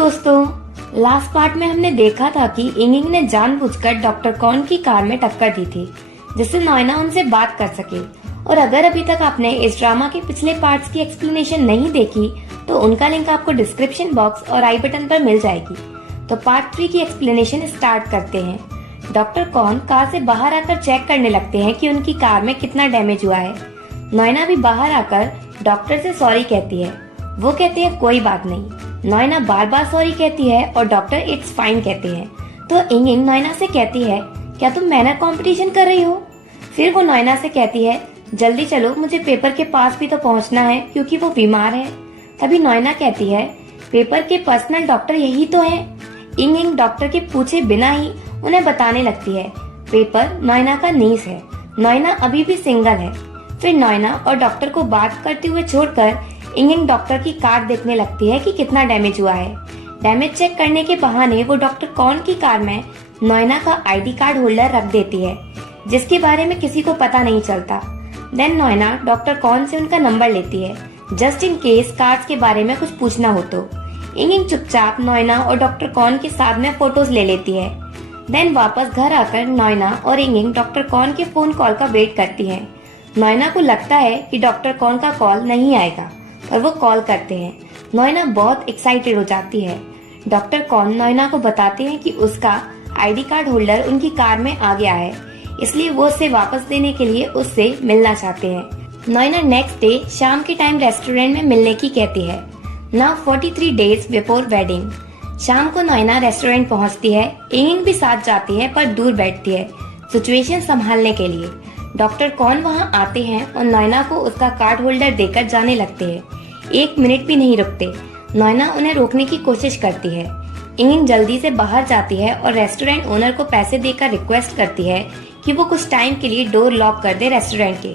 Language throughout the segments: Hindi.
दोस्तों, लास्ट पार्ट में हमने देखा था कि इंगिंग ने जानबूझकर डॉक्टर कॉन की कार में टक्कर दी थी जिससे नोएना उनसे बात कर सके। और अगर अभी तक आपने इस ड्रामा के पिछले पार्ट्स की एक्सप्लेनेशन नहीं देखी तो उनका लिंक आपको डिस्क्रिप्शन बॉक्स और आई बटन पर मिल जाएगी। तो पार्ट 3 की एक्सप्लेनेशन स्टार्ट करते हैं। डॉक्टर कॉन कार से बाहर आकर चेक करने लगते हैं कि उनकी कार में कितना डैमेज हुआ है। नोएना भी बाहर आकर डॉक्टर से सॉरी कहती है। वो कहते हैं कोई बात नहीं। नोएना बार बार सॉरी कहती है और डॉक्टर इट्स फाइन कहते हैं। तो इंगिंग नोएना से कहती है क्या तुम मैनर कंपटीशन कर रही हो? फिर वो नोएना से कहती है जल्दी चलो, मुझे पेपर के पास भी तो पहुंचना है क्योंकि वो बीमार है। तभी नोएना कहती है पेपर के पर्सनल डॉक्टर यही तो है। इंगिंग डॉक्टर के पूछे बिना ही उन्हें बताने लगती है पेपर नोएना का नीस है। नोएना अभी भी सिंगल है। फिर नोएना और डॉक्टर को बात करते हुए छोड़कर इंगिंग डॉक्टर की कार देखने लगती है कि कितना डैमेज हुआ है। डैमेज चेक करने के बहाने वो डॉक्टर कॉन की कार में नोएना का आईडी कार्ड होल्डर रख देती है जिसके बारे में किसी को पता नहीं चलता। देन नोएना डॉक्टर कॉन से उनका नंबर लेती है जस्ट इन केस कार्ड्स के बारे में कुछ पूछना हो तो। इंगिंग चुपचाप नोएना और डॉक्टर कॉन के साथ में फोटोज ले लेती है। देन वापस घर आकर नोएना और इंगिंग डॉक्टर कॉन के फोन कॉल का वेट करती है। नोएना को लगता है कि डॉक्टर कॉन का कॉल नहीं आएगा और वो कॉल करते हैं। नोएना बहुत एक्साइटेड हो जाती है। डॉक्टर कॉन नोएना को बताते हैं कि उसका आईडी कार्ड होल्डर उनकी कार में आ गया है, इसलिए वो उसे वापस देने के लिए उससे मिलना चाहते हैं। नोएना नेक्स्ट डे शाम के टाइम रेस्टोरेंट में मिलने की कहती है। Now 43 days before wedding. शाम को नोएना रेस्टोरेंट पहुंचती है। इंगिंग भी साथ जाती है पर दूर बैठती है सिचुएशन संभालने के लिए। डॉक्टर कॉन वहां आते हैं और नोएना को उसका कार्ड होल्डर देकर जाने लगते हैं। 1 मिनट भी नहीं रुकते। नोएना उन्हें रोकने की कोशिश करती है। इंगिंग जल्दी से बाहर जाती है और रेस्टोरेंट ओनर को पैसे देकर रिक्वेस्ट करती है कि वो कुछ टाइम के लिए डोर लॉक कर दे रेस्टोरेंट के,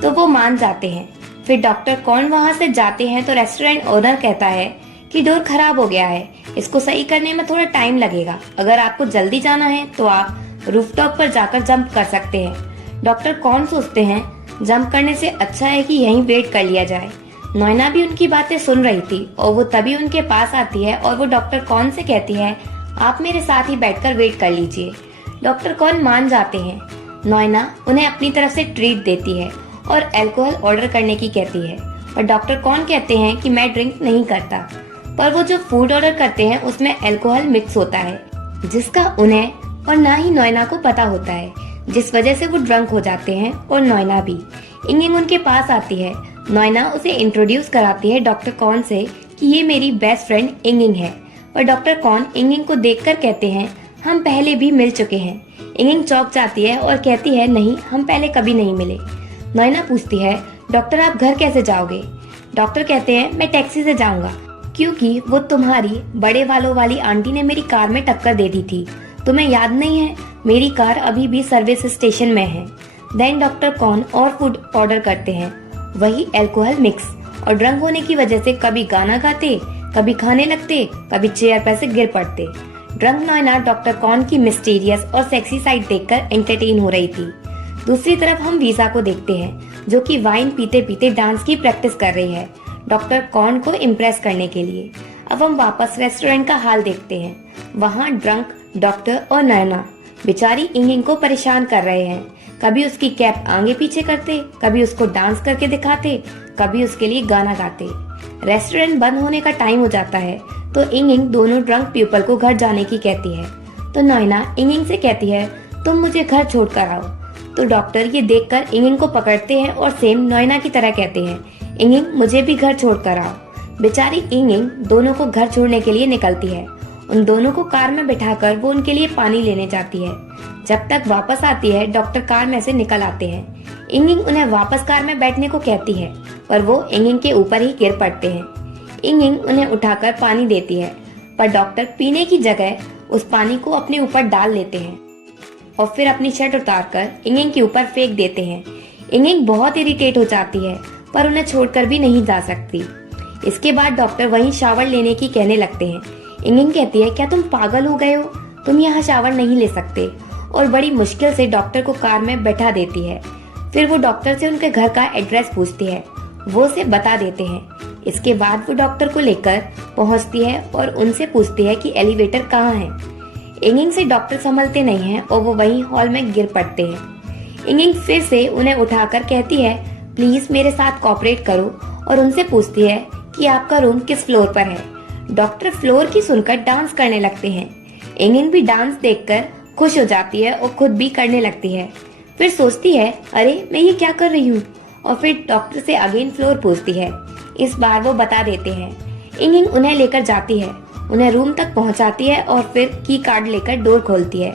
तो वो मान जाते हैं। फिर डॉक्टर कॉन वहां से जाते हैं तो रेस्टोरेंट ओनर कहता है कि डोर खराब हो गया है, इसको सही करने में थोड़ा टाइम लगेगा। अगर आपको जल्दी जाना है तो आप रूफटॉप पर जाकर जंप कर सकते हैं। डॉक्टर कॉन सोचते हैं जंप करने से अच्छा है कि यहीं वेट कर लिया जाए। नोएना भी उनकी बातें सुन रही थी और वो तभी उनके पास आती है और वो डॉक्टर कॉन से कहती है आप मेरे साथ ही बैठकर वेट कर लीजिए। डॉक्टर कॉन मान जाते हैं। नोएना उन्हें अपनी तरफ से ट्रीट देती है और अल्कोहल ऑर्डर करने की कहती है, पर डॉक्टर कॉन कहते हैं कि मैं ड्रिंक नहीं करता। पर वो जो फूड ऑर्डर करते हैं उसमें अल्कोहल मिक्स होता है जिसका उन्हें और ना ही नोएना को पता होता है, जिस वजह से वो ड्रंक हो जाते हैं और नोएना भी। इंगिंग उनके पास आती है। नोएना उसे इंट्रोड्यूस कराती है डॉक्टर कॉन से कि ये मेरी बेस्ट फ्रेंड इंगिंग है। पर डॉक्टर कॉन इंगिंग को देखकर कहते हैं हम पहले भी मिल चुके हैं। इंगिंग चौंक जाती है और कहती है नहीं, हम पहले कभी नहीं मिले। नोएना पूछती है डॉक्टर आप घर कैसे जाओगे? डॉक्टर कहते हैं मैं टैक्सी से जाऊंगा क्योंकि वो तुम्हारी बड़े वालों वाली आंटी ने मेरी कार में टक्कर दे दी थी। तुम्हें याद नहीं है? मेरी कार अभी भी सर्विस स्टेशन में है। देन डॉक्टर कॉन और फूड ऑर्डर करते हैं, वही अल्कोहल मिक्स, और ड्रंक होने की वजह से कभी गाना गाते, कभी खाने लगते, कभी चेयर पर से गिर पड़ते। ड्रंक नोएना डॉक्टर कॉन की मिस्टीरियस और सेक्सी साइड देखकर एंटरटेन हो रही थी। दूसरी तरफ हम वीजा को देखते हैं जो कि वाइन पीते पीते डांस की प्रैक्टिस कर रही है डॉक्टर कॉन को इम्प्रेस करने के लिए। अब हम वापस रेस्टोरेंट का हाल देखते हैं। वहाँ ड्रंक डॉक्टर और नोएना बेचारी इंगिंग को परेशान कर रहे हैं। कभी उसकी कैप आगे पीछे करते, कभी उसको डांस करके दिखाते, कभी उसके लिए गाना गाते। रेस्टोरेंट बंद होने का टाइम हो जाता है तो इंगिंग दोनों ड्रंक पीपल को घर जाने की कहती है। तो नोएना इंगिंग से कहती है तुम मुझे घर छोड़ कर आओ। तो डॉक्टर ये देखकर इंगिंग को पकड़ते हैं और सेम नोएना की तरह कहते हैं इंगिंग मुझे भी घर छोड़ कर आओ। बेचारी इंगिंग दोनों को घर छोड़ने के लिए निकलती है। उन दोनों को कार में बिठाकर वो उनके लिए पानी लेने जाती है। जब तक वापस आती है डॉक्टर कार में से निकल आते हैं। इंगिंग उन्हें वापस कार में बैठने को कहती है पर वो इंगिंग के ऊपर ही गिर पड़ते हैं। इंगिंग उन्हें उठाकर पानी देती है पर डॉक्टर पीने की जगह उस पानी को अपने ऊपर डाल लेते हैं और फिर अपनी शर्ट उतारकर इंगिंग के ऊपर फेंक देते हैं। इंगिंग बहुत इरिटेट हो जाती है पर उन्हें छोड़कर भी नहीं जा सकती। इसके बाद डॉक्टर वहीं शावर लेने की कहने लगते हैं। इंगिंग कहती है क्या तुम पागल हो गए हो? तुम यहाँ शावर नहीं ले सकते, और बड़ी मुश्किल से डॉक्टर को कार में बैठा देती है। फिर वो डॉक्टर से उनके घर का एड्रेस पूछती है। वो उसे बता देते हैं। इसके बाद वो डॉक्टर को लेकर पहुंचती है और उनसे पूछती है कि एलिवेटर कहाँ है। इंगिंग से डॉक्टर संभलते नहीं हैं और वो वहीं हॉल में गिर पड़ते हैं। इंगिंग फिर से उन्हें उठाकर कहती है प्लीज मेरे साथ कोऑपरेट करो और उनसे पूछती है कि आपका रूम किस फ्लोर पर है। डॉक्टर फ्लोर की सुनकर डांस करने लगते हैं। इंगिंग भी डांस देखकर खुश हो जाती है और खुद भी करने लगती है। फिर सोचती है अरे मैं ये क्या कर रही हूँ, और फिर डॉक्टर से अगेन फ्लोर पूछती है। इस बार वो बता देते हैं। इंगिंग उन्हें लेकर जाती है, उन्हें रूम तक पहुंचाती है और फिर की कार्ड लेकर डोर खोलती है।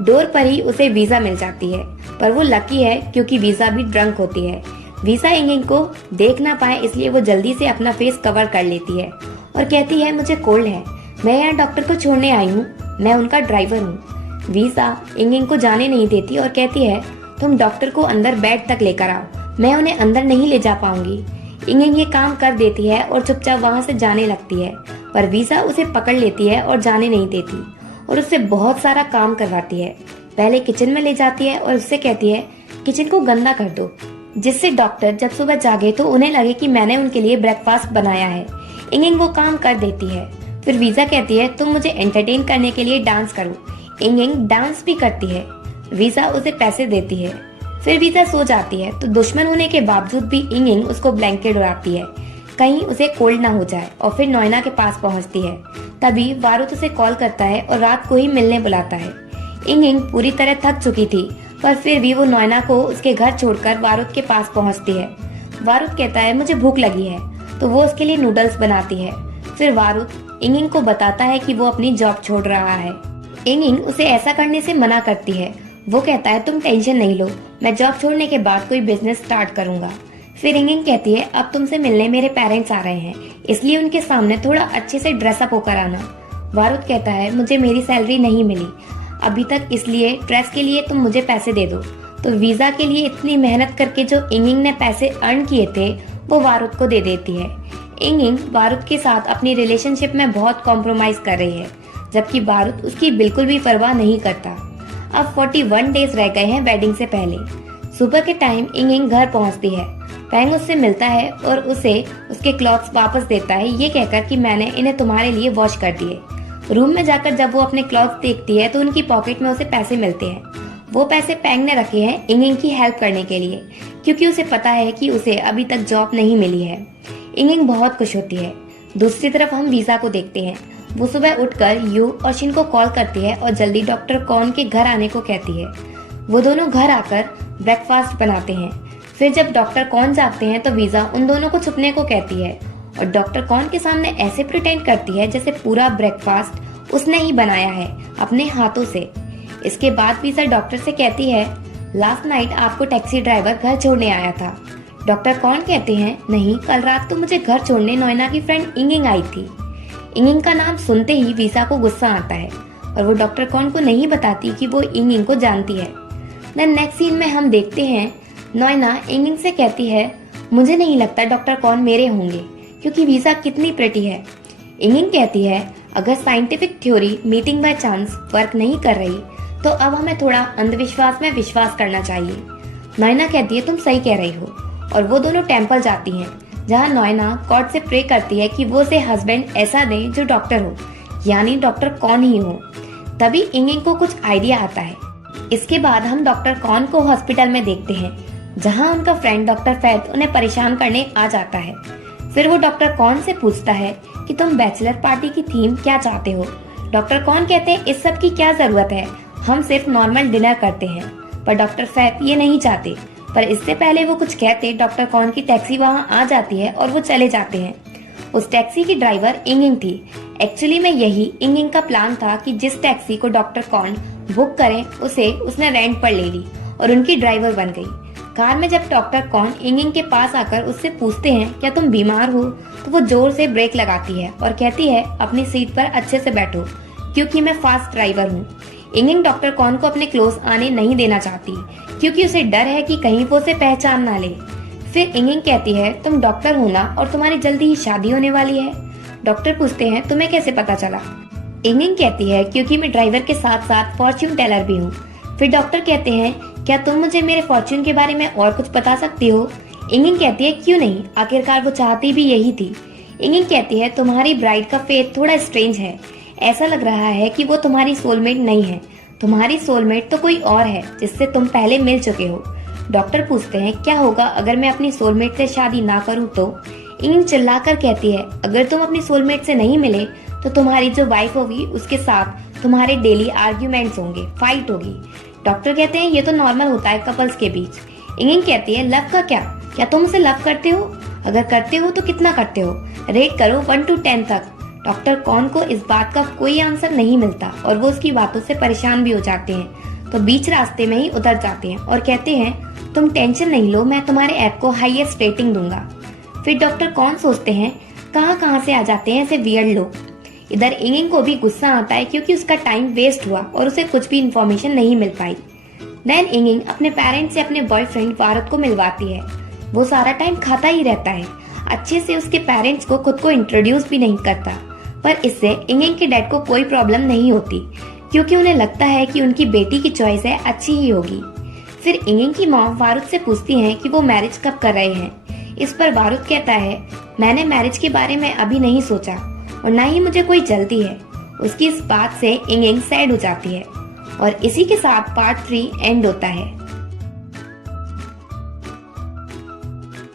डोर पर ही उसे वीजा मिल जाती है, पर वो लकी है क्योंकि वीजा भी ड्रंक होती है। वीजा इंगिंग को देख ना पाए इसलिए वो जल्दी से अपना फेस कवर कर लेती है और कहती है मुझे कोल्ड है, मैं यहाँ डॉक्टर को छोड़ने आई हूँ, मैं उनका ड्राइवर हूँ। वीजा इंगिंग को जाने नहीं देती और कहती है तुम डॉक्टर को अंदर बेड तक लेकर आओ, मैं उन्हें अंदर नहीं ले जा पाऊंगी। इंगिंग ये काम कर देती है और चुपचाप वहाँ से जाने लगती है, पर वीजा उसे पकड़ लेती है और जाने नहीं देती और उससे बहुत सारा काम करवाती है। पहले किचन में ले जाती है और उससे कहती है किचन को गंदा कर दो, जिससे डॉक्टर जब सुबह जागे तो उन्हें लगे कि मैंने उनके लिए ब्रेकफास्ट बनाया है। इंगिंग वो काम कर देती है। फिर वीजा कहती है तुम मुझे एंटरटेन करने के लिए डांस करो। इंगिंग डांस भी करती है। वीजा उसे पैसे देती है। फिर वीजा सो जाती है तो दुश्मन होने के बावजूद भी इंगिंग उसको ब्लैंकेट उड़ाती है कहीं उसे कोल्ड ना हो जाए, और फिर नोएना के पास पहुंचती है। तभी वारुत उसे कॉल करता है और रात को ही मिलने बुलाता है। इंगिंग पूरी तरह थक चुकी थी, पर फिर भी वो नोएना को उसके घर छोड़कर वारुत के पास पहुंचती है। वारुत कहता है मुझे भूख लगी है, तो वो उसके लिए नूडल्स बनाती है। फिर वारुत इंगिंग को बताता है कि वो अपनी जॉब छोड़ रहा है। इंगिंग उसे ऐसा करने से मना करती है। वो कहता है तुम टेंशन नहीं लो, मैं जॉब छोड़ने के बाद कोई बिजनेस स्टार्ट करूंगा। फिर इंगिंग कहती है अब तुमसे मिलने मेरे पेरेंट्स आ रहे हैं, इसलिए उनके सामने थोड़ा अच्छे से ड्रेसअप होकर आना। वारुत कहता है मुझे मेरी सैलरी नहीं मिली अभी तक, इसलिए ड्रेस के लिए तुम मुझे पैसे दे दो। तो वीजा के लिए इतनी मेहनत करके जो इंगिंग ने पैसे अर्न किए थे वो वारुत को दे देती है। इंगिंग वारुत के साथ अपनी रिलेशनशिप में बहुत कॉम्प्रोमाइज कर रही है, जबकि वारुत उसकी बिल्कुल भी परवाह नहीं करता। अब 41 डेज रह गए हैं वेडिंग से पहले। सुबह के टाइम इंगिंग घर पहुंचती है। पैंग उससे मिलता है और उसे उसके क्लॉथ्स वापस देता है, ये कहकर कि मैंने इन्हें तुम्हारे लिए वॉश कर दिए। रूम में जाकर जब वो अपने क्लॉथ्स देखती है तो उनकी पॉकेट में उसे पैसे मिलते हैं। वो पैसे पैंग ने रखे हैं इंगिंग की हेल्प करने के लिए, क्योंकि उसे पता है कि उसे अभी तक जॉब नहीं मिली है। इंगिंग बहुत खुश होती है। दूसरी तरफ हम वीजा को देखते हैं। वो सुबह उठकर यू और शिन को कॉल करती है और जल्दी डॉक्टर कॉन के घर आने को कहती है। वो दोनों घर आकर ब्रेकफास्ट बनाते हैं। फिर जब डॉक्टर कॉन जागते हैं तो वीजा उन दोनों को छुपने को कहती है और डॉक्टर कॉन के सामने ऐसे प्रिटेंड करती है जैसे पूरा ब्रेकफास्ट उसने ही बनाया है अपने हाथों से। इसके बाद वीजा डॉक्टर से कहती है लास्ट नाइट आपको टैक्सी ड्राइवर घर छोड़ने आया था। डॉक्टर कॉन कहते हैं नहीं, कल रात तो मुझे घर छोड़ने नोएना की फ्रेंड इंगिंग आई थी। इंगिंग का नाम सुनते ही वीजा को गुस्सा आता है और वो डॉक्टर कॉन को नहीं बताती कि वो इंगिंग को जानती है। देन नेक्स्ट सीन में हम देखते हैं नोएना इंगिंग से कहती है मुझे नहीं लगता डॉक्टर कॉन मेरे होंगे, क्योंकि वीजा कितनी प्रेटी है। इंगिंग कहती है अगर scientific theory meeting by chance work नहीं कर रही तो अब हमें थोड़ा अंधविश्वास में विश्वास करना चाहिए। नोएना कहती है तुम सही कह रही हो, और वो दोनों टेम्पल जाती हैं, जहाँ नोएना गॉड से प्रे करती है कि वो उसे हस्बैंड ऐसा दे जो डॉक्टर हो, यानी डॉक्टर कॉन ही हो। तभी इंगिंग को कुछ आइडिया आता है। इसके बाद हम डॉक्टर कॉन को हॉस्पिटल में देखते हैं, जहाँ उनका फ्रेंड डॉक्टर फैथ उन्हें परेशान करने आ जाता है। फिर वो डॉक्टर कॉन से पूछता है कि तुम बैचलर पार्टी की थीम क्या चाहते हो। डॉक्टर कॉन कहते हैं इस सब की क्या जरूरत है, हम सिर्फ नॉर्मल डिनर करते हैं। पर डॉक्टर फैथ ये नहीं चाहते। पर इससे पहले वो कुछ कहते डॉक्टर कॉन की टैक्सी वहाँ आ जाती है और वो चले जाते हैं। उस टैक्सी की ड्राइवर इंगिंग थी। एक्चुअली में यही इंगिंग का प्लान था कि जिस टैक्सी को डॉक्टर कॉन बुक करें उसे उसने रेंट पर ले ली और उनकी ड्राइवर बन गई। कार में जब डॉक्टर कॉन इंगिंग के पास आकर उससे पूछते हैं क्या तुम बीमार हो, तो वो जोर से ब्रेक लगाती है और कहती है अपनी सीट पर अच्छे से बैठो क्योंकि मैं फास्ट ड्राइवर हूँ। इंगिंग डॉक्टर कॉन को अपने क्लोज आने नहीं देना चाहती क्योंकि उसे डर है कि कहीं वो उसे पहचान ना ले। फिर इंगिंग कहती है तुम डॉक्टर हो ना और तुम्हारी जल्दी ही शादी होने वाली है। डॉक्टर पूछते हैं तुम्हें कैसे पता चला। इंगिंग कहती है क्योंकि मैं ड्राइवर के साथ साथ फॉर्च्यून टेलर भी हूँ। फिर डॉक्टर कहते हैं क्या तुम मुझे मेरे फॉर्च्यून के बारे में और कुछ बता सकती हो। इंगिंग कहती है क्यों नहीं, आखिरकार वो चाहती भी यही थी। इंगिंग कहती है तुम्हारी ब्राइड का फेथ थोड़ा स्ट्रेंज है, ऐसा लग रहा है कि वो तुम्हारी सोलमेट नहीं है, तुम्हारी सोलमेट तो कोई और है जिससे तुम पहले मिल चुके हो। डॉक्टर पूछते हैं क्या होगा अगर मैं अपनी सोलमेट से शादी ना करूं तो। इंगिंग चिल्लाकर कहती है अगर तुम अपनी सोलमेट से नहीं मिले तो तुम्हारी जो वाइफ होगी उसके साथ तुम्हारे डेली आर्ग्यूमेंट्स होंगे, फाइट होगी। डॉक्टर कहते हैं ये तो नॉर्मल होता है कपल्स के बीच। इंगिंग कहती है लव का क्या तुम उसे लव करते हो? अगर करते हो तो कितना करते हो? रेट करो 1 to 10 तक। डॉक्टर कॉन को इस बात का कोई आंसर नहीं मिलता और वो उसकी बातों से परेशान भी हो जाते हैं, तो बीच रास्ते में ही उतर जाते हैं और कहते हैं तुम टेंशन नहीं लो, मैं तुम्हारे ऐप को हाईएस्ट रेटिंग दूंगा। फिर डॉक्टर कॉन सोचते हैं कहाँ से आ जाते हैं ऐसे वियर्ड लोग। इधर इंगिंग को भी गुस्सा आता है क्योंकि उसका टाइम वेस्ट हुआ और उसे कुछ भी इन्फॉर्मेशन नहीं मिल पाई। देन इंगिंग अपने पेरेंट्स से अपने बॉयफ्रेंड वारुद को मिलवाती है। वो सारा टाइम खाता ही रहता है, अच्छे से उसके पेरेंट्स को खुद को इंट्रोड्यूस भी नहीं करता, पर इससे इंगिंग के डैड को कोई प्रॉब्लम नहीं होती क्योंकि उन्हें लगता है कि उनकी बेटी की चॉइस है अच्छी ही होगी। फिर इंगिंग की मॉम वारुद से पूछती हैं कि वो मैरिज कब कर रहे हैं। इस पर वारुद कहता है मैंने मैरिज के बारे में अभी नहीं सोचा और ना ही मुझे कोई जल्दी है। उसकी इस बात से इंगिंग सैड हो जाती है और इसी के साथ पार्ट 3 एंड होता है।